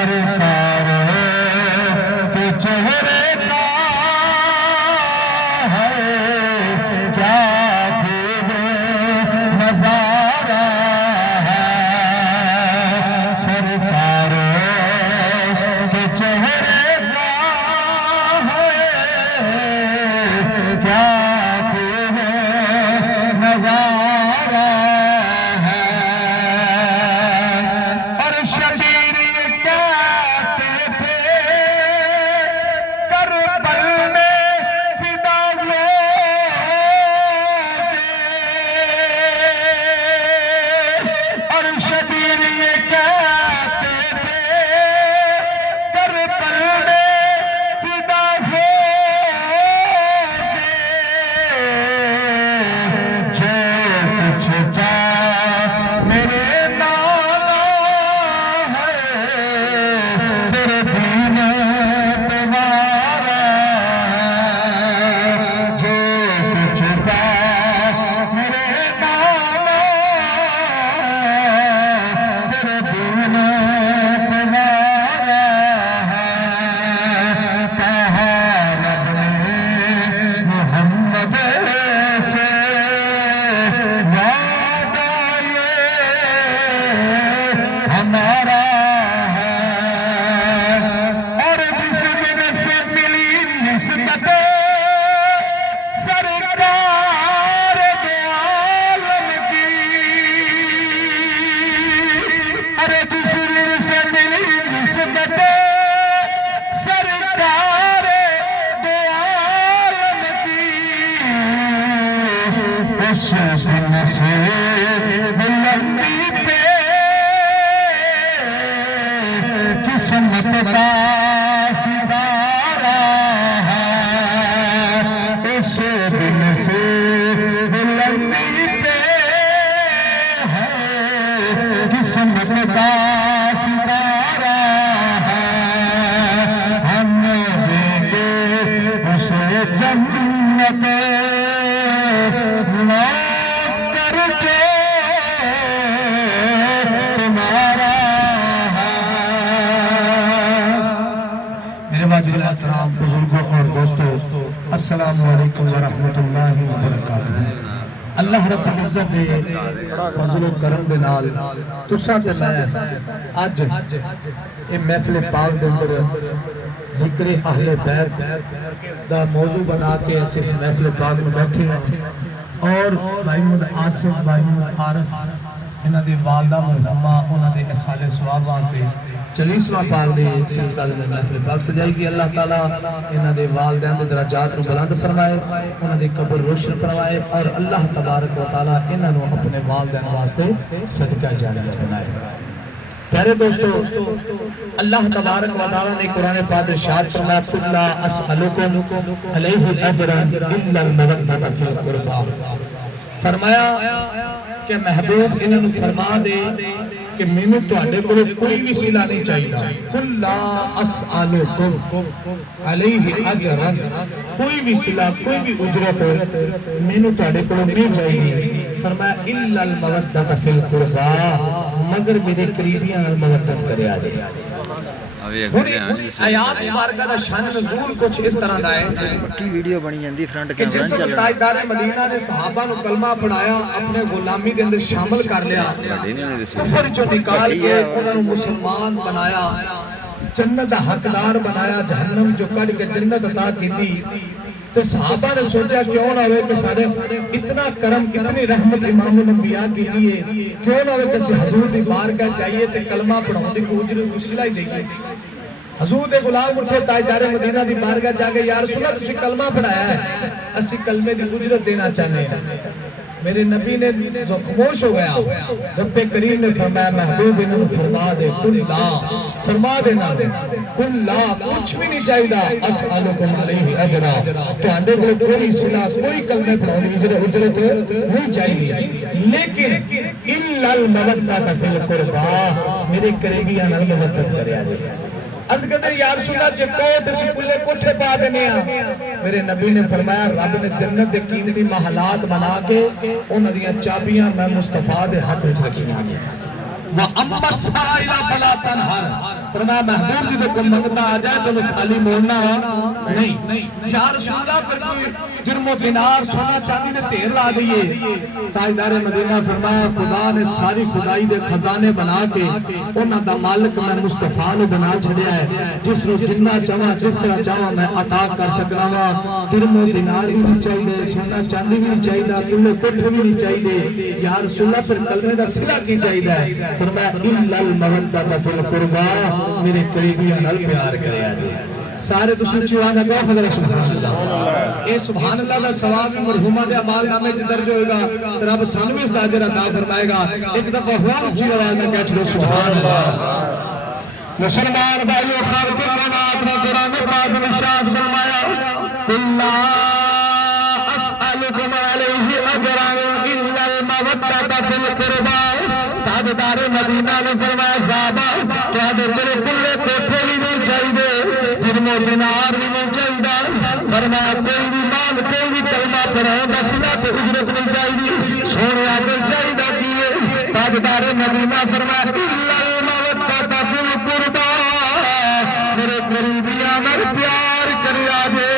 سرکار کے چہرے کا ہے کیا خوب نظارہ ہے سرکار کے چہرے کا ہے کیا خوب نظارہ ہے اور شبیر یہ کہتے تھے کربل میں فدا ہو اور شبیر یہ کہتے تھے کربل میں فدا ہو جو کچھ تھا میرے نانا ہے تیرے دین تمہارا ہے جو کچھ تھا میرے نانا تیرے دین تمہارا ہے کہا رب نے محمد سے وعدہ یہ ہمارا ہے اور جس دن سے ملی نسبت سرکار دو عالم کی ارے جس دن سے ملی نسبت سرکار دو عالم کی اس دن سے بلندی پہ قسمت کا ستارہ ہے اس دن سے بلندی پہ ہے قسمت کا ستارہ ہے ہم دیں گے اسے جنت لوٹ کر کے تمہارا ہے میرے واجب الاحترام بزرگوں اور دوستوں السلام علیکم ورحمۃ اللہ وبرکاتہ اللہ رب العزت دے فضل و کرم دے نال تساں تے میں اج اے محفل پاک دے اندر ذکر اہل بیت دا موضوع بنا کے اس محفل پاک میں بیٹھے ہیں اور بھائی محمد آصف بھائی محمد عارف انہاں دی والدہ مرحومہ انہاں دے احسان ثواب واسطے 40واں پاک دے سلسلہ میں محفل پاک سجائی گئی اللہ تعالیٰ انہاں دے والدین دے درجات نو بلند فرمائے انہاں دے قبر روشن فرمائے اور اللہ تبارک و تعالیٰ انہاں نو اپنے والدین واسطے صدقہ جاریہ بنائے پیارے دوستو اللہ تبارک و تعالیٰ نے قرآن پاک ارشاد فرمایا قُلْ لَا أَسْأَلُكُمْ عَلَيْهِ أَجْرًا إِلَّا الْمَوَدَّةَ فِي الْقُرْبَى فرمایا کہ محبوب انہوں نے فرما دے کہ میں تواڈے کول کوئی بھی صلہ نہیں چاہیے قُلْ لَا أَسْأَلُكُمْ عَلَيْهِ أَجْرًا کوئی بھی صلہ کوئی بھی اجرت میں تواڈے کول نہیں چاہیے فرمایا إِلَّا الْمَوَدَّةَ فِي الْقُرْبَى مگر میرے قریبیاں مودت کرے آجے آیات مبارکہ دا شان نزول کچھ اس طرح دا ہے پکی ویڈیو بنی جاندی فرنٹ کہ کیمرہ جس وقت تاجدار مدینہ نے صحابہ نو کلمہ پڑھایا اپنے غلامی دے اندر شامل کر لیا کفر جو نکال کے انہوں نے مسلمان بنایا جنت دا حقدار بنایا جہنم جو کڑ کے جنت عطا کی دی تو صحابہ نے سوچا کیوں نہ ہوئے کہ سارے اتنا کرم اتنی رحمت امام الانبیاء کے لیے کیوں نہ ہوئے کہ حضور دی بارگاہ چاہیے تے کلمہ پڑھاؤں دی کو اجرت وسیلہ ہی دیں حضور دے غلام اٹھے تاجدار مدینہ دی بارگاہ جا کے یا رسول اللہ تسی کلمہ پڑھایا ہے اسی کلمے دی اجرت دینا چاہنے ہیں میرے نبی نے خاموش ہو گیا رب کریم نے فرمایا محبوب انہوں فرما دے قل لا فرما دینا قل لا کچھ بھی نہیں چاہیے اسألکم علیہ اجرا تو ہندے کو کوئی صلح کوئی کلمہ پڑھاؤں اجرت نہیں چاہیے لیکن الا المودۃ فی القربى میرے قریبیاں نال مودت کرے آجے عرض کرتے یا رسول اللہ چکوٹ اسی کلے کوٹھے پا دینے میرے نبی نے فرمایا رب نے جنت دے قیمتی محلات بنا کے ان دیاں چابیاں میں مصطفیٰ دے ہاتھ وچ رکھی وَأَمَّا السَّائِلَ فَلَا تَنْهَرْ فرمایا محبوب جی کو منگتا آ جائے تو خالی موڑنا نہیں یا رسول اللہ پھر کوئی جرم و دینار سونا چاندی نے ڈھیر لا دیے تاجدار مدینہ فرمایا خدا نے ساری خدائی دے خزانے بنا کے انہاں دا مالک میں مصطفیٰ نے بنا چھڑیا ہے جس رو جنہ چاہاں جس طرح چاہاں میں عطا کر سکنا وا جرم و دینار بھی نہیں چاہیے سونا چاندی بھی نہیں چاہیے کلے کوٹھے بھی نہیں چاہیے یا رسول اللہ پھر کلمے دا صلہ کی چاہیے فرمایا اِلَّا الْمَوَدَّةَ فِي الْقُرْبَى میرے قریبیاں نال پیار کرے آجے سارے دوسرے چوہانا کہا حضرت سبحان اللہ اے سبحان اللہ دا ثواب مرحومہ دے عمال نامے درج ہوئے گا رب سانویں اس داجر عطا فرمائے گا ایک دفعہ ہوا اچھی آواز نہ کہہ چھوڑو سبحان اللہ مسلمان بھائیو خالق کائنات نے قرآن پاک میں ارشاد فرمایا قُل لَا أَسْأَلُكُمْ عَلَيْهِ أَجْرًا إِلَّا الْمَوَدَّةَ فِي الْقُرْبَى تاجدار مدینہ نے فرمایا صحابہ تہاڈے کولے کلے کوٹھے بھی نہیں چاہیے جرم و دینار بھی نہیں چاہیے فرمایا کوئی بھی مال کوئی بھی کلمہ پڑھے وسیلہ سے اجرت نہیں چاہیے سونے آگے چاہیے کیے تاجدار مدینہ فرمایا اِلَّا الْمَوَدَّةَ فِي الْقُرْبَى میرے قریبیاں نال پیار کری آجے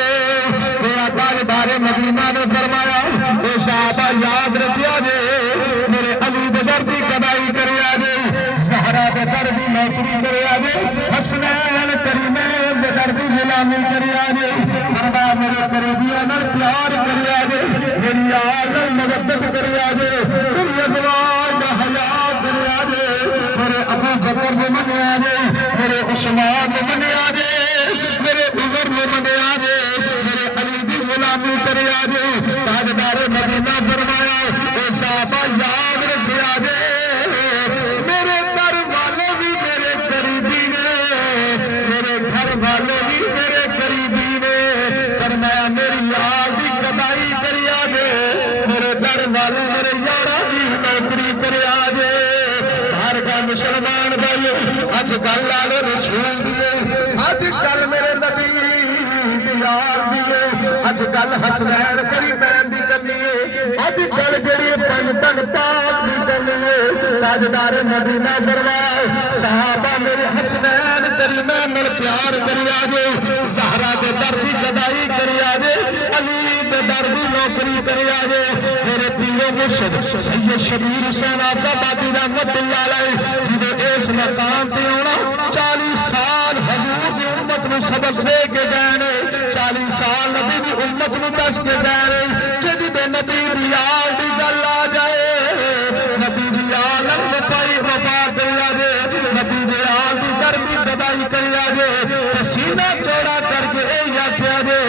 میرا تاجدار مدینہ نے فرمایا اے صحابہ یاد رکھیا جے میرے علی بدردی کبائی کری آجے زہرہ بدردی نوکری کری آجے حسنین کریمین بدردی غلامی کری آجے فرمایا میرے قریبیاں نال پیار کری آجے میری آل مدد کری آجے میری ازواج حیات کری آجے میرے ابو بکر میں منے آجے میرے عثمان میں منے آجے میرے عمر میں منے آجے میرے علی دی غلامی کری آجے تاجدار مدینہ فرمایا اے صحابہ یاد رکھے آجے میرے گھر والے بھی میرے قریبی نے میرے گھر والے بھی میرے قریبی نے فرمایا میری یاد دی کمائی کری آجے میرے گھر والے میرے یارہ دی نوکری کری آجے ہر کا مسلمان بھائیو اج گل والے رسول دیے اج گل میرے نبی یار دیے اج گل حسنین کریمین دی کرنی ہے اج گل جڑی پنجتن پاک دی کرنی ہے تاجدار مدینہ فرمایا صحابہ میرے حسنین کریمین نال پیار کری آجے زہرہ دے در دی گدائی کری آجے علی دے در دی نوکری کری آجے میرے پیرو مرشد سید شبیر حسین آقا بادی رحمت اللہ علیہ جنہیں اس مقام پہ ہونا 40 سال حضور کی امت نو سبق دے کے گئے 40 سال نبی دی امت نو دس کے گئے کہ جدے نبی دی آل دی گل آ جائے نبی دی آل وفائی وفا کر آجے نبی دی آل دی گرمی گدائی کر آجے پسینہ چوڑا کر کے یا کیا جے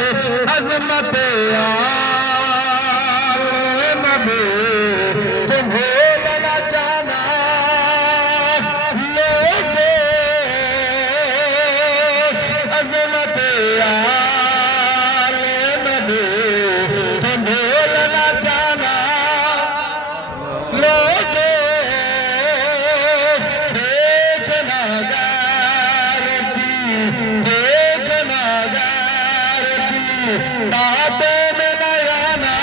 عظمت آل نبی تمہیں لنا جانا لوگے عظمت آل نبی تمہیں لنا جانا لوگے دیکھنا گار کی باتیں میں نیانا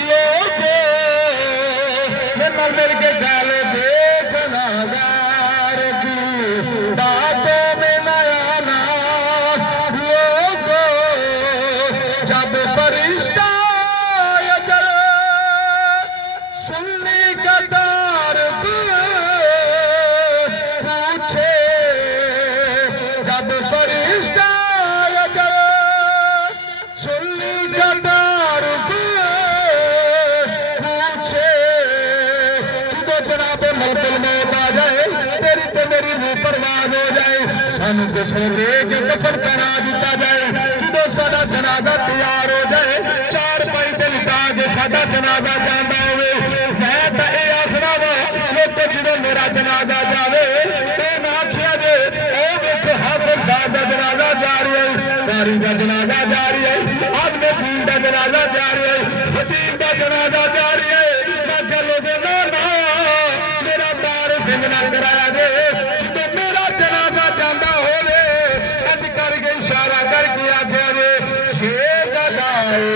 لوگے مل کے گالے دیکھنا گار کی باتیں میں نیانا لوگے جب فرشتہ اجل سننے کا دار پوچھے جب فرشتہ اجل سننے کا دار پوچھے جدو جناب ملک الموت آ جائے تیری تو میری روح پرواز ہو جائے سانو کسے دے کے کفن کرا دیتا جائے جدو ساڈا جنازہ تیار ہو جائے 4 پائی تے لٹا کے ساڈا جنازہ جاندا ہوئے میں تے اے آخنا وا لوک جدو میرا جنازہ جاوے تے نہ آکھیا جے او ویکھو حافظ صاحب دا جنازہ جا رہا ہے قاری دا جنازہ جا رہا ہے عالم دین دا جنازہ جا رہا ہے خطیب دا جنازہ جا رہا ہے میں کہو گے نا میرا بار سنگ نہ کرایا جے جدو میرا جنازہ جاندا ہوے اج کر کے اشارہ کر کے آکھیا جے شیر گدائے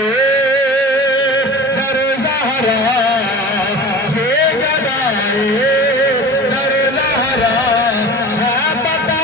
در زہرا شیر گدائے در زہرا پتہ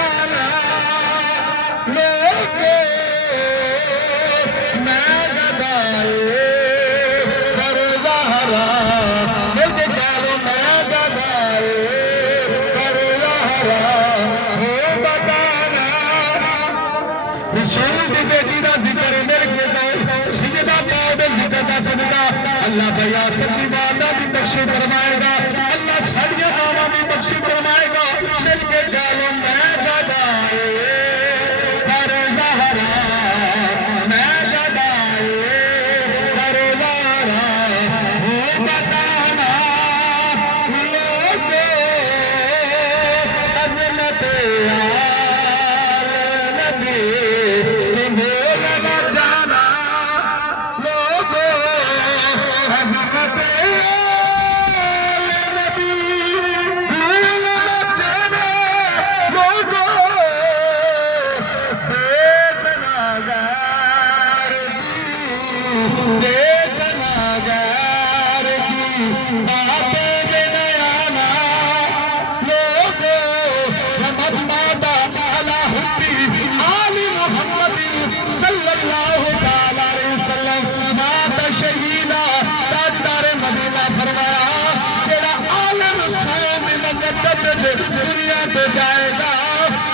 دنیا تو جائے گا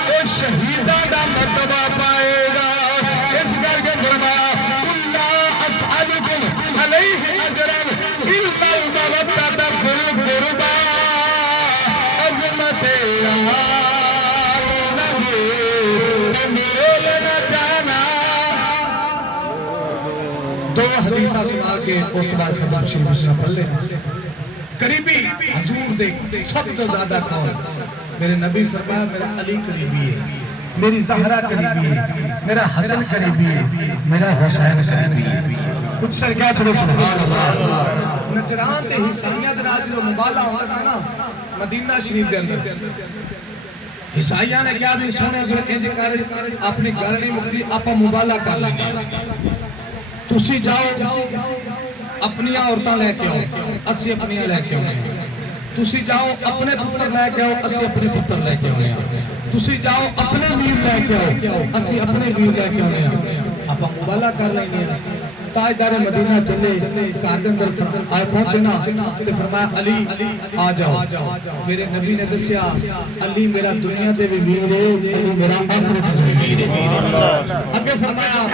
وہ شہیداں دا مرتبہ پائے گا اس کر کے فرمایا لا اسألکم علیہ اجرا الا المودۃ فی القربى عظمت دو حدیثہ سنا کے اس کے بعد خطاب شریف پڑھ لیں قریبی حضور دیکھ سب سے زیادہ کون میرے نبی فرمایا میرا علی قریبی ہے میری زہرہ قریبی ہے میرا حسن قریبی ہے میرا حسین قریبی ہے کچھ سر کیا چلو سبحان اللہ نجران تے حسائیہ در آج جو مبالہ ہوا تھا نا مدینہ شریف دے اندر حسائیہ نے کیا بھی سونے اگر انج کر اپنی گھر نہیں مکتی آپا مبالہ کر لگے تسی جاؤ اپنی عورتاں لے کے آؤ اسی اپنی لے کے آؤ تسی جاؤ اپنے پتر لے کے آؤ اسی اپنے پتر لے کے آؤ تسی جاؤ اپنے ویر لے کے آؤ اسی اپنے ویر لے کے آؤ آپ مبالہ کر لیں گے تاجدار مدینہ چلے کاردن در آئے پہنچے نا تو فرمایا علی آ جاؤ میرے نبی نے دسیا علی میرا دنیا دے بھی ویر ہے علی میرا آخرت بھی ویر ہے اگے فرمایا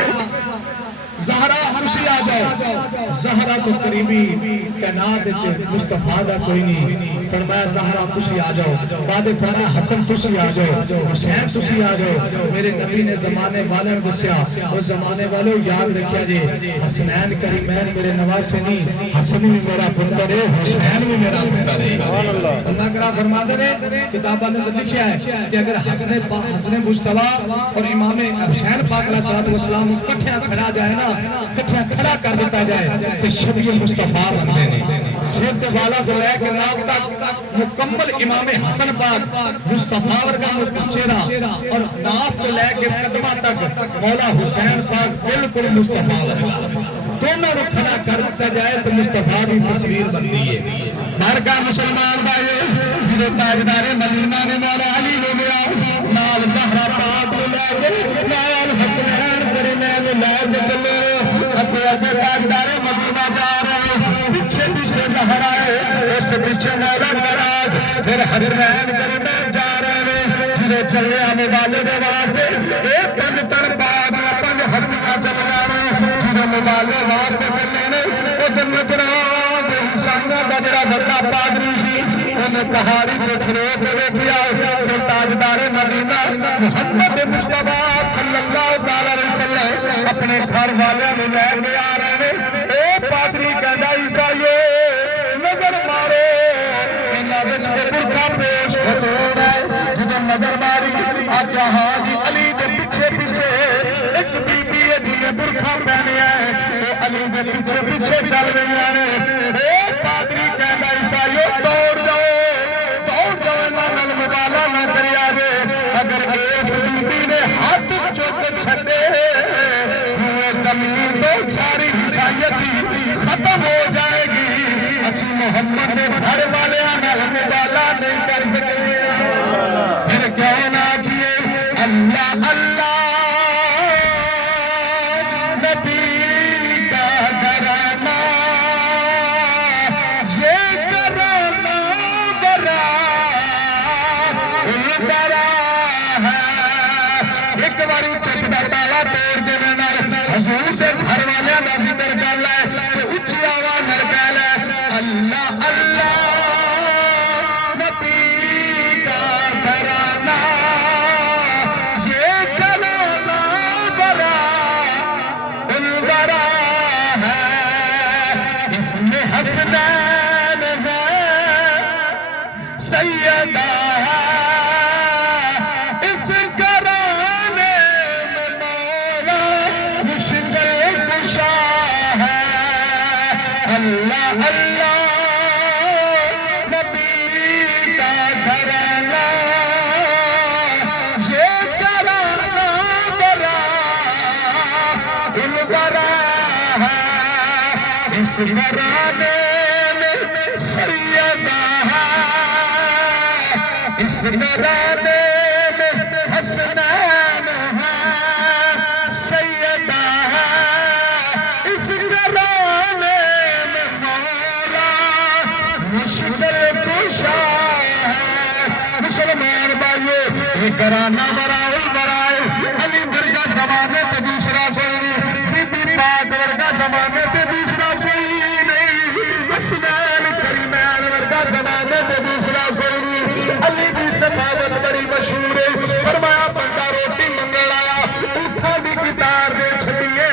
زہرہ تسی آ جاؤ زہرہ تو قریبی کائنات مصطفیٰ دا کوئی نہیں فرمایا زہرہ تسی آ جاؤ بعد فرمایا حسن تسی آ جاؤ حسین تسی آ جاؤ میرے نبی نے زمانے والوں دسیا وہ زمانے والوں یاد رکھیا جے حسنین کریمین میرے نواسے نہیں حسن بھی میرا پتر ہے حسین بھی میرا پتر ہے اللہ کرا فرما دے کتابہ نے لکھیا ہے کہ اگر حسن مجتبیٰ اور امام حسین پاک علیہ السلام کٹھیاں کھڑا جائے نا کٹھیاں کھڑا کر دیتا جائے کہ شبیہ مصطفیٰ بندے نے سر تے والا کو لے کے ناف تک مکمل امام حسن پاک مصطفیٰ ورگا چہرہ اور ناف کو لے کے قدمہ تک مولا حسین پاک بالکل مصطفیٰ ورگا دونوں رو کھڑا کر دیتا جائے تو مصطفیٰ کی تصویر بنتی ہے بارکہ مسلمان بھائیو جو تاجدار مدینہ نے مولا علی لے لیا نال زہرہ پاک لے کے نال حسنین کرینین لے کے چلے اپنے تاجدار مدینہ جا رہے پیچھے زہرہ ہے اس کے پیچھے مولا مراد پھر حسنین کرینین جا رہے جنہیں چلے آنے والے دے واسطے ایک پنج تر بعد پنج حسنہ چل رہے جنہیں مبالے واسطے چلے نے وہ دن نجران انسانوں کا جڑا بڑا پادری سی انہیں پہاڑی کو کھڑے ہوئے کیا کہ تاجدار مدینہ محمد مصطفیٰ صلی اللہ علیہ وسلم اپنے گھر والے میں لے کے آ رہے ہیں اے پادری کہنا عیسائیو نظر مارو انہاں وچ برکھا پیش خطور ہے جدوں نظر ماری آکھیا ہاں جی علی دے پیچھے پیچھے ایک بی بی ہے جنہیں برکھا پہنے ہیں وہ علی دے پیچھے پیچھے چل رہے ہیں اے پادری کہنا عیسائیو دوڑ جاؤ نال مبالہ نہ کرے آگے اگر اس بی بی نے ہاتھ چک چھڑے ہوئے زمین تو ساری عیسائیت ختم ہو جائے گی اسی محمد نے گھر والے نال مبالہ نہیں کر سکے پھر کیوں نہ کیے اللہ اللہ نبی کا گھرانہ یہ گھرانہ برا ہے ایک باری چپ دا تالا توڑ دینا حضور سے گھر والے دا ذکر کر لے تو اچھی آواز نہ کہہ لے اللہ اللہ نبی کا گھرانہ یہ گھرانہ برا ہے اس میں حسنین ہے سیدہ ہے اس گھرانے میں مولا مشکل کشا ہے اللہ اللہ نبی کا گھرانہ یہ گھرانہ برا ہے اس گھرانے میں سیدہ ہے اس گھرانے میں حسنین ہے سیدہ ہے اس گھرانے میں مولا مشکل کشا ہے یہ گرانا برائے برائے علی ورگا زمانے پہ دوسرا کوئی نہیں، بی بی پاک ورگا زمانے پہ دوسرا کوئی نہیں، حسنین کریمین ورگا زمانے پہ دوسرا کوئی نہیں۔ علی کی سخاوت بڑی مشہور ہے، فرمایا بندہ روٹی منگل آیا، اٹھا بھی گٹار دے چھڑیے،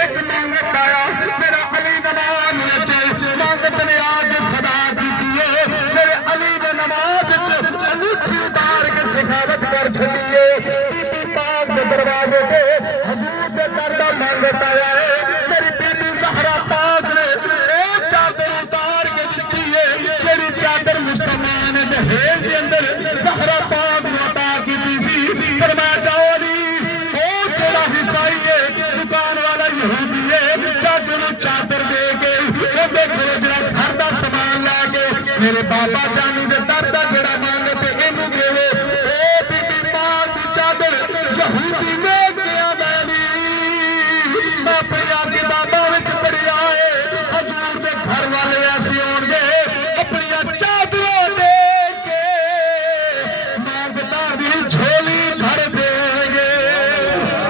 ایک مانگت آیا میرا علی نماز نچے، مانگت نے آج صدا کی دیئے، میرے علی نے نماز انگوٹھی اتار کے سخاوت کر چھڑیے، بی بی پاک نے دروازے کے حضور سے کردہ مانگت آیا ہے، میری بی بی زہرا پاک نے ایک چادر اتار کے دیتی ہے، میری چادر مستمان دہیل کے اندر زہرا پاک نے عطا کی تھی، فرمایا جاؤ علی او چھوڑا حسائی ہے، دکان والا یہودی ہے، چادر دے کے وہ دیکھو جڑا گھر دا سامان لا کے میرے بابا جانی دے در دا جڑا مانگتے اینو دیو، اے بی بی پاک دی چادر یہودی ویکھ گیا میری، میں اپنی آدھی بابا وچ پڑھی آئے حضور دے گھر والے ایسے ہون گے اپنی چادر دے کے مانگتا دی جھولی بھر دیں گے،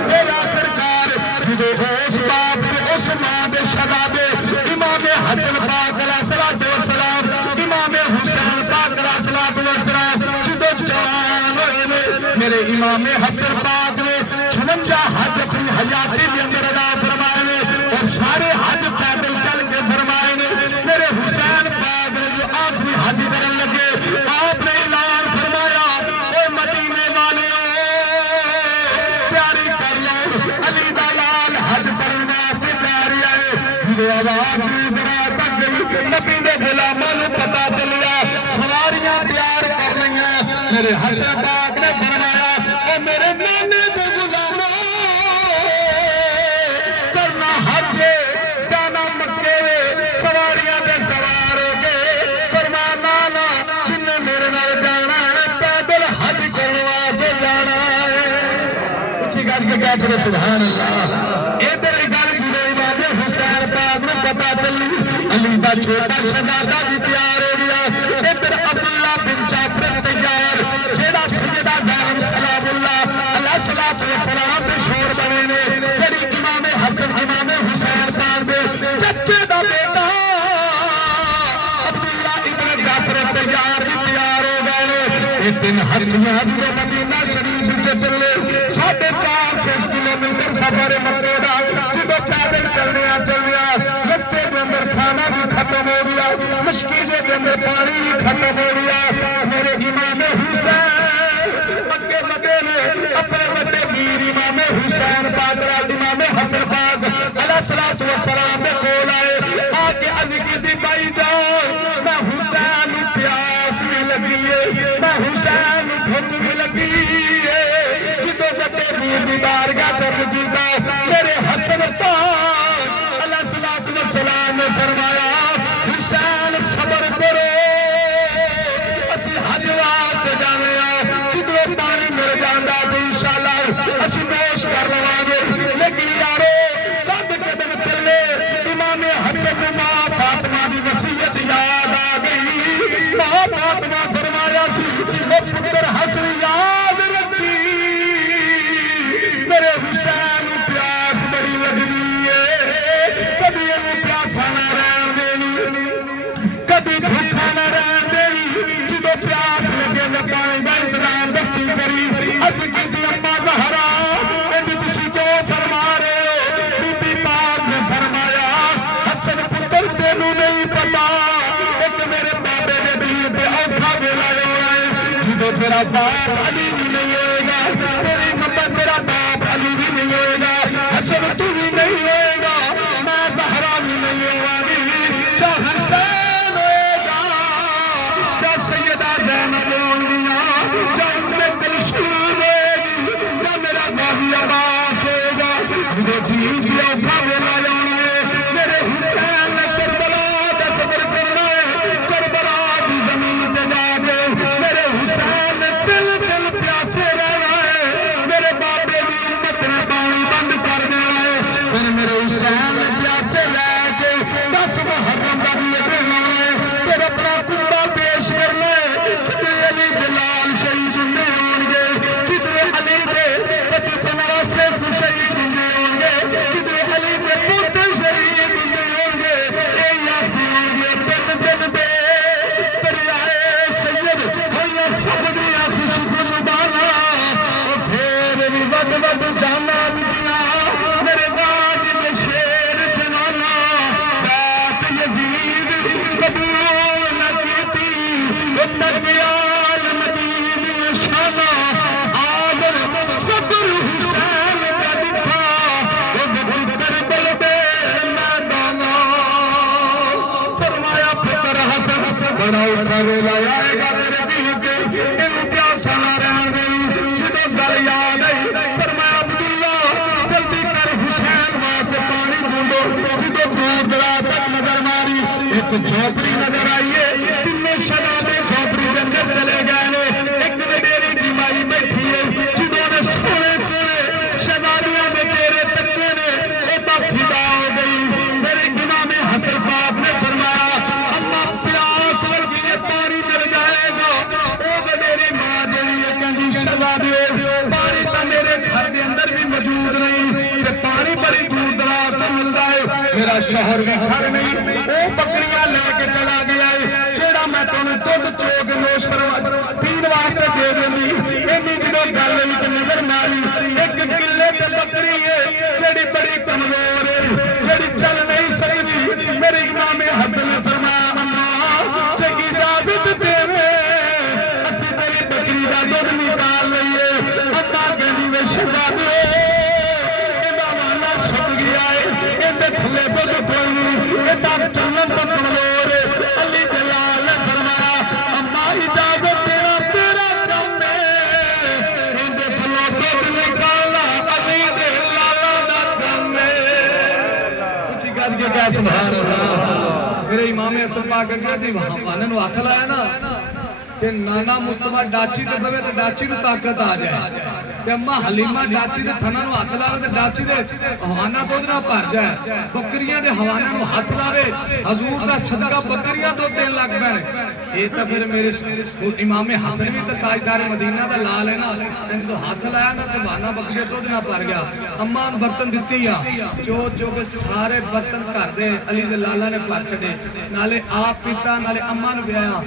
میرا سرکار جدو اس باپ اس ماں دے شہزادے امام حسن پاک علیہ الصلوۃ والسلام، امام حسین پاک علیہ الصلوۃ والسلام جدو جوان ہوئے نے، میرے امام حسن پاک نے 56 حج اپنی حیاتی کے اندر ادا فرمائے نے اور سارے حج پیدل چل کے فرمائے نے، میرے حسین پاک نے جو آخری حج کرنے لگے آپ نے اعلان فرمایا اے مدینے والیوں پیاری کر لو علی دا لال حج پڑھنے واسطے تیاری آئے، جو آواز دراز تک گئی نبی نے غلاماں نوں پتہ چلیا سواریاں تیار کر لئیاں، میرے حسن پاک نے فرمایا اے میرے نانے دے غلاموں کرنا حج جانا مکے سواریاں دے سوار ہو گئے، فرمایا نانا جن نے میرے نال جانا ہے پیدل حج کرنے واسطے جانا ہے، اچھی گل سے کہہ چھوڑے سبحان اللہ، ادھر گل جڑے امام حسین پاک نے پتہ چلی، علی دا چھوٹا شہزادہ بھی تیار ہو گیا، ادھر عبداللہ بن جعفر تیار، جیڑا سیدہ زینب سلام اللہ علیہ السلام دے شور بنے نے، جڑی امام حسن امام حسین پاک دے چچے دا بیٹا عبداللہ ابن جعفر تیار بھی تیار ہو گئے نے، یہ تین ہستیاں بھی مدینہ شریف سے چلے 450 کلومیٹر سفر مکے دا، جدو پیدل چلنیا رستے کے اندر کھانا بھی ختم ہو گیا، مشکیزے کے اندر پانی بھی ختم ہو گیا، میرے امام حسین مکے مدے نے اپنے بڑے ویر امام حسین پاک امام حسن پاک علیہ الصلوۃ والسلام دے کول آئے، آ کے عرض کیتی بھائی جان میں حسین نوں پیاس بھی لگی ہے، میں حسین نوں بھوک بھی لگی ہے، جدو بڑے ویر دی بارگاہ چل جیتا میرے حسن پاک علیہ الصلوۃ والسلام نے فرمایا حسین صبر کرو اسی حج واسطے جانے جدو پانی مل جانا تو انشاءاللہ اسی نوش کر لواں گے، لیکن یارو چند قدم چلے امام حسن ماں فاطمہ دی وصیت یاد آ گئی، ماں فاطمہ فرمایا سی او پتر حسن یاد رکھی میرے حسین پیاس بڑی لگنی ہے، کبھی انہوں پیاسا نہ رہن دینی، کبھی بھوکا نہ رہن دینی، جدو پیاس لگے نہ پانی دا انتظام دستی کری، عرض کی اما زہرا انج کسی کو فرما رہے ہو، بی بی پاک نے فرمایا حسن پتر تینوں نہیں پتا ایک میرے بابے نے دیر پہ اوکھا ویلا ہونا ہے، جدو تیرا باپ علی بھی نہیں ہوئے گا، تیری مما تیرا باپ علی بھی نہیں ہوئے گا، حسن تو بھی نہیں ہوئے گا، میں زہرا بھی نہیں ہوا گی، جا حسین ہوئے گا، جا سیدہ زینب ہوگیا، جا ام کلثوم ہوئے گی، جا میرا غازی عباس ہوگا، جدو دین بھی اوکھا ویلا ہونا ہے، میرے حسین نے کربلا دا صبر کرنا ہے، کربلا دی زمین پہ جا دے، میرے حسین نے دل پیاسے رہنا ہے، میرے بابے دی امت نے پانی بند کر دینا ہے، پھر میرے حسین نے پیاسے رہ کے 10 محرم کا بھی دینا ہے، پھر اپنا کنڈا پیش کرنا ہے، علی بلال شہید ہونے ہوں گے، بڑا اٹھا ویلا آئے گا میرے دل کے انہوں پیاسا نہ رہن دے جدو گل یاد آئی فرمایا عبداللہ جلدی کر حسین واسطے پانی ڈھونڈو جدو دور دراز تک نظر ماری ایک جھوپڑی نظر آئیے تینے شہزادے جھوپڑی کے اندر چلے گئے ایک وڈیری کی مائی بیٹھی ہے جدوں نے سونے سونے شہزادیاں دے چہرے تکے نے ایتا فدا ہو گئی میرے امام حسن پاک نے فرمایا اما پیاس لگی ہے پانی مل جائے گا او وڈیری ماں جڑی ہے کہندی شہزادے پانی تا میرے گھر کے اندر بھی موجود نہیں تے پانی بڑی دور دراز تو ملدا ہے میرا شوہر بھی گھر نہیں او بکریاں لے کے چلا گیا ہے جیڑا میں تانوں دودھ چو کے نوش کروا پین واسطے دے دیندی اینی جدوں گل ہوئی تے نظر ماری ایک کلے تے بکری ہے جڑی بڑی کمزور ہے جڑی چل نہیں سکتی میرے امام حسن نے فرمایا اماں جے اجازت دے اسی تیری بکری دا دودھ نکال لئیے اماں کہندی وے شہزادے تھلے دودھ کوئی نہیں ایتا چلن تو کمزور علی جلال نے فرمایا اما اجازت دینا تیرا کم ہے اندے تھلے دودھ نکالا علی جلال دا کم ہے اچھی گاج کے کہا سبحان اللہ میرے امام حسن پاک کہا کہ وہاں پانن واقع لایا نا کہ نانا مصطفیٰ ڈاچی دے بوے تو ڈاچی نو طاقت آ جائے کہ اماں حلیمہ ڈاچی دے تھنا نو ہاتھ لاوے تو ڈاچی دے ہوانا دودھ نہ پار جائے بکریاں دے ہوانا نو ہاتھ لاوے حضور دا صدقہ بکریاں دو 3 لاکھ بہنے یہ تا پھر میرے امام حسن بھی تا تاجدار مدینہ دا لال ہے نا ان کو ہاتھ لایا نا تو ہوانا بکریاں دودھ نہ پار گیا اماں ان برتن دیتی یا جو کے سارے برتن کر دے علی دے لالا نے پار چھڑے نالے آپ پیتا نالے اماں نو بیایا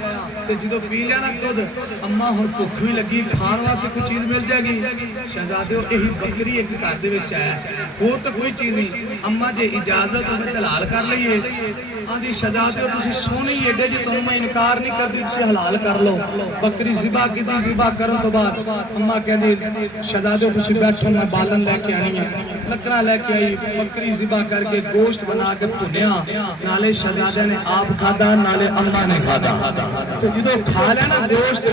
تے جدو پی لیا نا دودھ اماں ہن بھوک بھی لگی کھان واسطے کوئی چیز مل جائے گی شہزادے یہی بکری ایک گھر دے وچ آیا وہ تو کوئی چیز نہیں اماں جے اجازت تو حلال کر لئیے آندھی شہزادے تسی سونی ایڈے جے تم میں انکار نہیں کر دی تسی حلال کر لو بکری ذبح کی دی ذبح کرن تو بعد اماں کہہ دی شہزادے تسی بیٹھو میں بالن لے کے آنی ہے لکڑا لے کے آئی بکری ذبح کر کے گوشت بنا کے بھنیا نالے شہزادے نے آپ کھادا نالے اماں نے کھادا تو جدو کھا لیا نا گوشت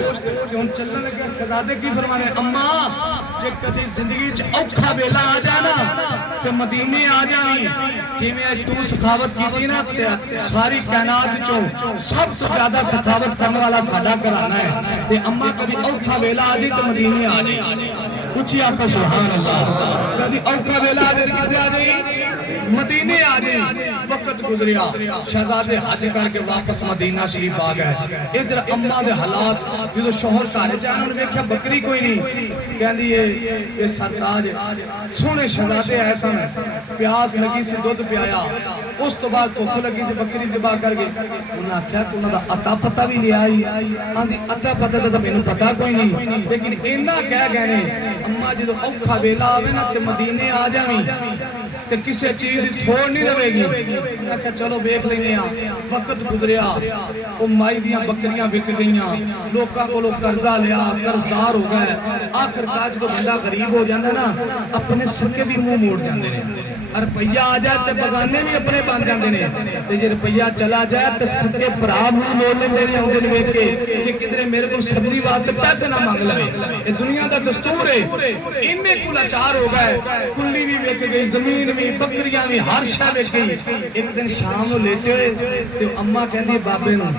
کیوں چلنے لگے شہزادے کی فرمانے اماں جے کدی زندگی چ اوکھا ویلا آ جانا تے مدینے آ جائیں جویں تو سخاوت کیتی نا ساری کائنات چوں سب سے زیادہ سخاوت کرنے والا ساڈا گھرانا ہے تے اماں کدی اوکھا ویلا آ جائے تے مدینے آ جائیں اچھی آقا سبحان اللہ کدی اوکھا ویلا آ جائے کدی آ جائیں مدینے آ جائیں وقت گزریا شہزادے حج کر کے واپس مدینہ شریف آ گئے ادھر اماں دے حالات جدو شوہر گھر چ آئے انہوں نے دیکھا بکری کوئی نہیں کہندی یہ سرتاج سونے شہزادے ایسا میں پیاس لگی سی دودھ پیایا اس تو بعد بھوک لگی سی بکری ذبح کر گئی انہوں نے کہا کہ انہوں دا عطا پتہ بھی لے آئی آندھی عطا پتہ تو مینوں پتہ کوئی نہیں لیکن اینا کہہ گئے نے اماں جدو اوکھا ویلا آوے نا تے مدینے آ جاویں تے کسی چیز تھوڑ نہیں رہے گی میں کہا چلو بیک لینے وقت گزریا وہ مائی دیاں بکریاں بک گئیاں لوکاں کو لوگ قرضہ لیا قرضدار ہو گئے آخر کاج کو بندہ غریب ہو جاندے نا اپنے سکے بھی منہ موڑ جاندے نے روپیہ آ جائے تے بگانے بھی اپنے بن جاندے نے تے جے روپیہ چلا جائے تے سکے بھرا منہ موڑنے میرے آندے نے ویکھ کے کہ کدھر میرے کو سبزی واسطے پیسے نہ مانگ لے یہ دنیا دا دستور ہے اننے کو لاچار ہو گئے کلی بھی ویکھ گئی زمین بھی بکریاں بھی ہر شے ویکھ گئی ایک دن شام نو لیٹے ہوئے تے اماں کہندی بابے نو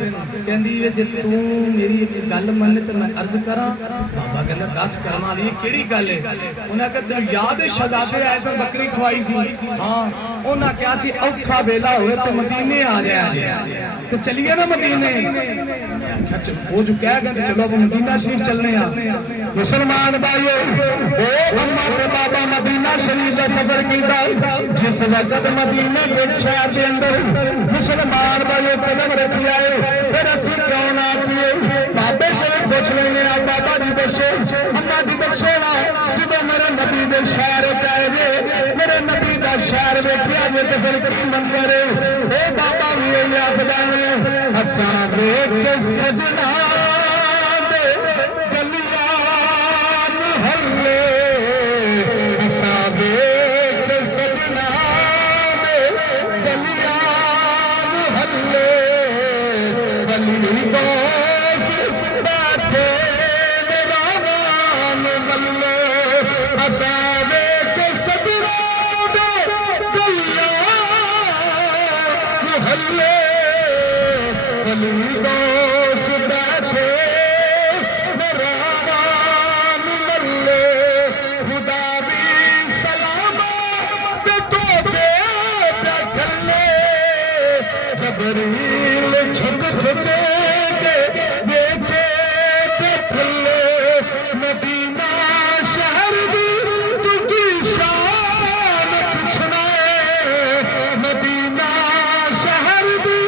کہندی جے تو میری ایک گل من تے میں عرض کراں بابا کہندا دس کرن والی کیڑی گل ہے انہاں کہا یاد ہے شہزادے ایسا بکری کھوائی سی ہاں انہاں کیا سی اوکھا ویلا ہوئے تے مدینے آ جائے تو چلیے نا مدینے وہ جو کہہ گئے چلو اب مدینہ شریف چلنے مسلمان بھائیو او اماں تے بابا مدینہ شریف کا سفر کیتا جس وقت مدینے کے شہر کے اندر مسلمان بھائیو قدم رکھ آئے پھر اسی کیوں نہ کیے بابے کو پوچھ لینے بابا جی دسو اماں جی دسو نا جدو میرے نبی دے شہر چاہے گے میرے نبی دا شہر ویکھیا جے تے پھر کی منظر اے بابا بھی یاد دانے اساں ویکھ سجنا دے گلیاں محلے اساں ویکھ سجنا دے گلیاں محلے ولی ملے عذابے کے صدروں دے گلیاں محلے علی دوست بیٹھے مراوان ملے خدا بھی سلامت تو بے کھلے جبریل چھک چھکے کے بیٹے پہ تھلے مدینہ شہر دی تو کی شان پوچھنا ہے مدینہ شہر دی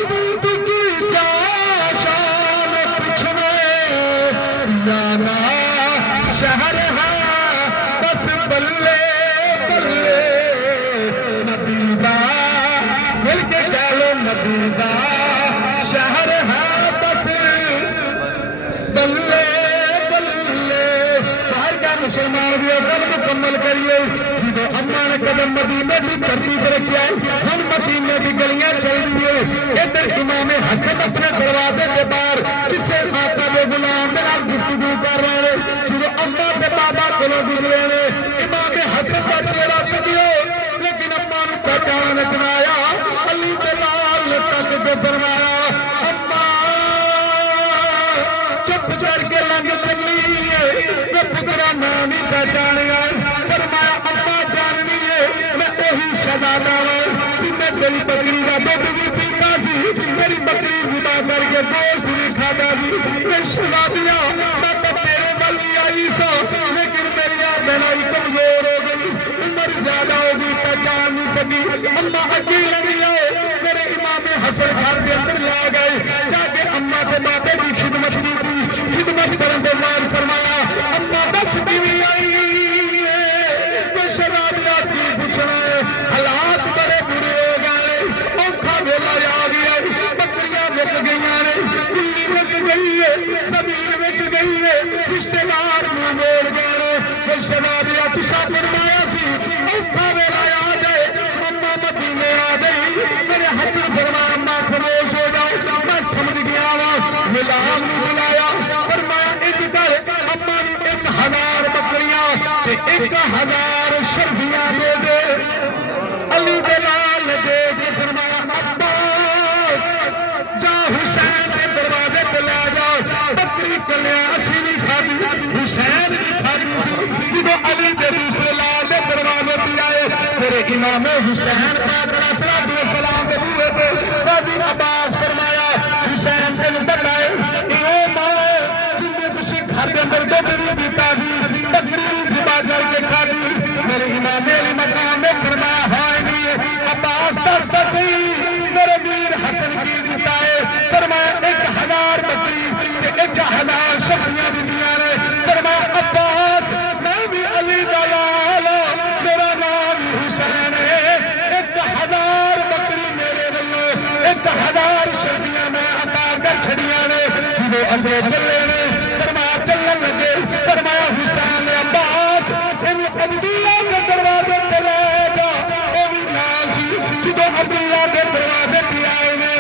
تو کی شان پوچھنا ہے یانا شہر ہے بس بلے بلے مدینہ مل کے کہہ لو مدینہ شہر ہے بس بلے بلے باہر کا مسلمان بھی اکل مکمل کریے جیدو اماں نے قدم مدینے کی ترتیب رکھی ہے ہم مدینے کی گلیاں چل دیئے ادھر امام حسن اپنے دروازے کے باہر کسے آقا دے غلام میرا گفتگو کر رہے ہیں جیدو اماں دے بابا کلو گزرے نے امام حسن کا چہرہ تکیو لیکن اماں نے پہچان چنایا علی دلال تک کے فرمایا اماں چپ چڑ کے لنگ چلی میں پترا نامی پہچانے آئے فرمایا اماں جاننی ہے میں وہی شہزادہ ہوں جن میں تیری بکری کا دودھ بھی پیتا سی میری بکری ذبح کر کے گوشت بھی کھاتا سی میں شہزادیاں میں تو تیرے والی آئی سا لیکن میری بہنائی کمزور ہو گئی عمر زیادہ ہو گئی پہچان نہیں سکی اماں اکیل نہیں آئے میرے امام حسن گھر کے اندر لے گئے جا کے اماں کے بابے کی خدمت کی تھی خدمت کرن کے بعد فرمایا اماں بس بیوی آئی کوئی شرابیات کی پوچھنا ہے حالات بڑے برے ہو گئے اوکھا ویلا آ گیا بکریاں وک گئی نے کلی وک گئی ہے زمین وک گئی ہے رشتے دار منہ موڑ گئے کوئی شرابیات سا فرمایا سی اوکھا ویلا آ جائے اماں مدینے آ گئی میرے حسن فرمایا اماں خاموش ہو جاؤ میں سمجھ گیا ہوں غلام نے بلایا فرمایا اج کر اماں نے 1000 بکریاں تے 1000 شربیاں دے دے علی دلال دے کے فرمایا عباس جا حسین کے دروازے پہ لے جاؤ بکری کلیاں اسی نہیں کھادی حسین بھی کھادی سی جدو علی دے دوسرے لال دے دروازے پہ آئے میرے امام حسین پاک علیہ السلام کے بوئے پہ قاضی عباس فرمایا حسین سے بتائے ایو ماں جن میں کسی گھر کے اندر دو بھی بیتا سی بکری ذبح کر کے کھادی میرے امام علی مقام میں فرمایا ہائے نہیں عباس دس دسی میرے میر حسن کی بتائے فرمایا 1000 بکری 1000 شکریاں دنیا نے فرمایا عباس میں بھی علی دلال میرا نام حسین ہے 1000 بکری میرے بلو 1000 شکریاں میں عطا کر چھڑیاں نے وہ اندرے چلے نے فرمایا چلن لگے فرمایا حسین عباس ان عبداللہ کے دروازے پہ لے جا وہ بھی نال سی جدو عبداللہ کے دروازے پہ آئے نے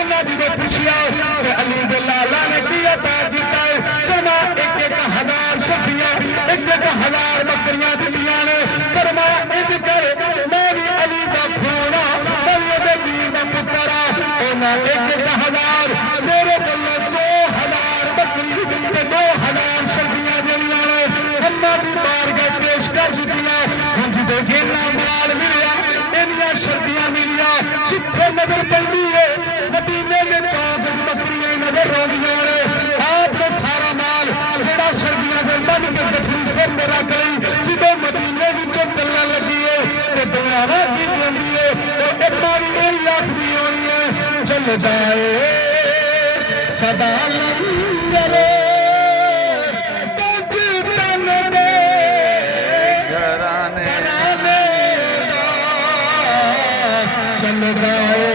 انہاں جدو پوچھیا کہ علی دلالہ نے کی عطا کیتا ہے فرمایا 1000 شکریاں 1000 بکریاں دنیا نے فرمایا اج کر میں بھی علی دا کھونا میں بھی دے دین دا پترا انہاں 1000 میرے بلے 2000 بکری تے 2000 شکریاں دنیا نے اماں دی بارگاہ پیش کر چکیا ہن جدو جینا مال ملیا انہاں شکریاں ملیا جتھے نظر پندی ہے مدینے دے چوک بکریاں نظر آندیاں نے آپ نے سارا مال جڑا شربیاں دے من کے گٹھڑی سر میں رکھ لئی جدو مدینے وچوں چلن لگی ہے تے دنیاواں کی جاندی ہے تے اماں دی اے آکھدی ہونی ہے چل جائے صدا لنگر پنج تن دے گھرانے چل جائے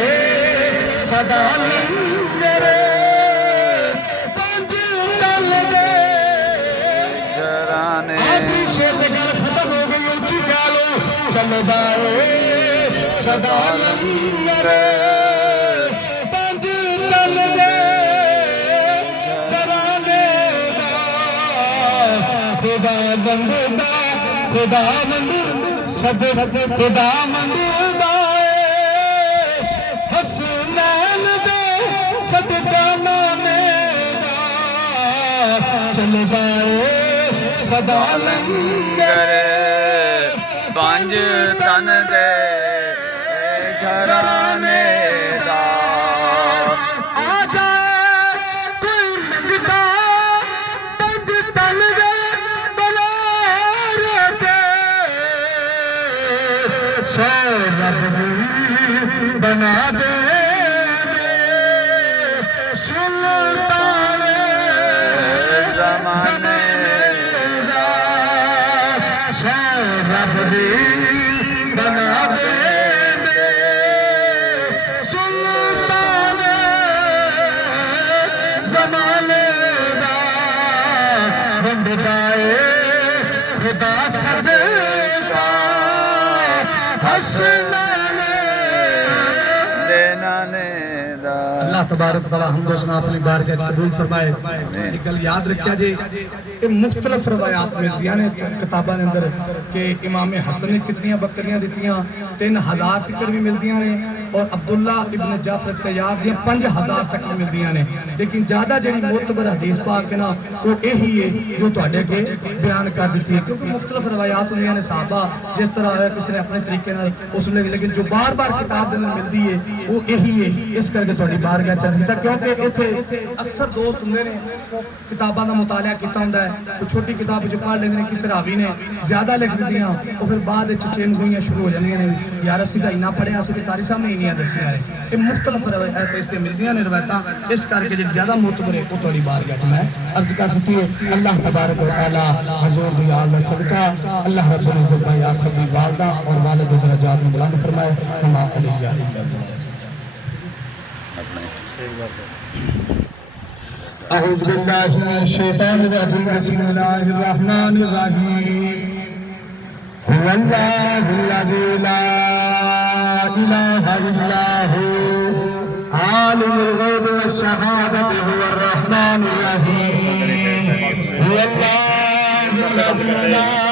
صدا لنگر پنج تن دے گھرانے آخری شیر دے گل ختم ہو گئی اونچی گالو چل جائے صدا لنگر پنج تن دے گھرانے خدا بندہ خدا بندہ سب خدا بندہ حسنین دے صدقہ نامے دا چل جائے صدا لنگر پانچ تن دے گھرانے دا آ جائے کوئی منگتا پنج تن دے بنارے دے سو رب بھی بنا دے سلطان زمانے دا سو رب بھی بنا دے سلطان زمانے دا بندائے خدا سجدہ حسنین دینا نے دا اللہ تبارک تعالی حمد و ثنا اپنی بارگاہ وچ قبول فرمائے. ایک گل یاد رکھیا جی کہ مختلف روایات ملدیاں نے کتاباں دے اندر کہ امام حسن نے کتنی بکریاں دتیاں 3000 تک بھی ملدیاں نے اور عبداللہ ابن جعفر طیار دیا 5000 تک بھی ملدیاں نے. لیکن زیادہ جڑی معتبر حدیث پاک ہے نا وہ یہی ہے جو تواڈے اگے بیان کر دیتی ہے کیونکہ مختلف روایات ہوندیاں نے صحابہ جس طرح ہے کسی نے اپنے طریقے نال اس نے لیکن جو بار بار کتاب دے اندر ملدی ہے وہ یہی ہے. اس کر کے تواڈی بارگاہ چ کیتا کیونکہ ایتھے اکثر دوست ہوندے نے کتاباں دا مطالعہ کیتا ہوندا ہے تو چھوٹی کتاب جو پڑھ لیندے نے کسی راوی نے زیادہ لکھ دتیاں اور پھر بعد وچ چینج ہوئیاں شروع ہو جاندیاں نے یار اسی دا انہاں پڑھیا اسی تے قاری صاحب نے انہاں دسیاں نے یہ مختلف روایات اس تے ملدیاں نے روایتاں. اس کر کے جڑی زیادہ معتبر ہے وہ تواڈی بارگاہ چ میں عرض کر دتی ہے. اللہ تبارک و تعالی حضور دی آل صدقہ اللہ رب العزت یا سب دی والدہ اور والد درجات میں بلند فرمائے. ہما علیہ اعوذ باللہ من الشیطان الرجیم بسم اللہ الرحمن الرحیم هو اللہ الذی لا الہ الا هو عالم الغیب والشہادۃ هو الرحمن الرحیم هو اللہ الذی لا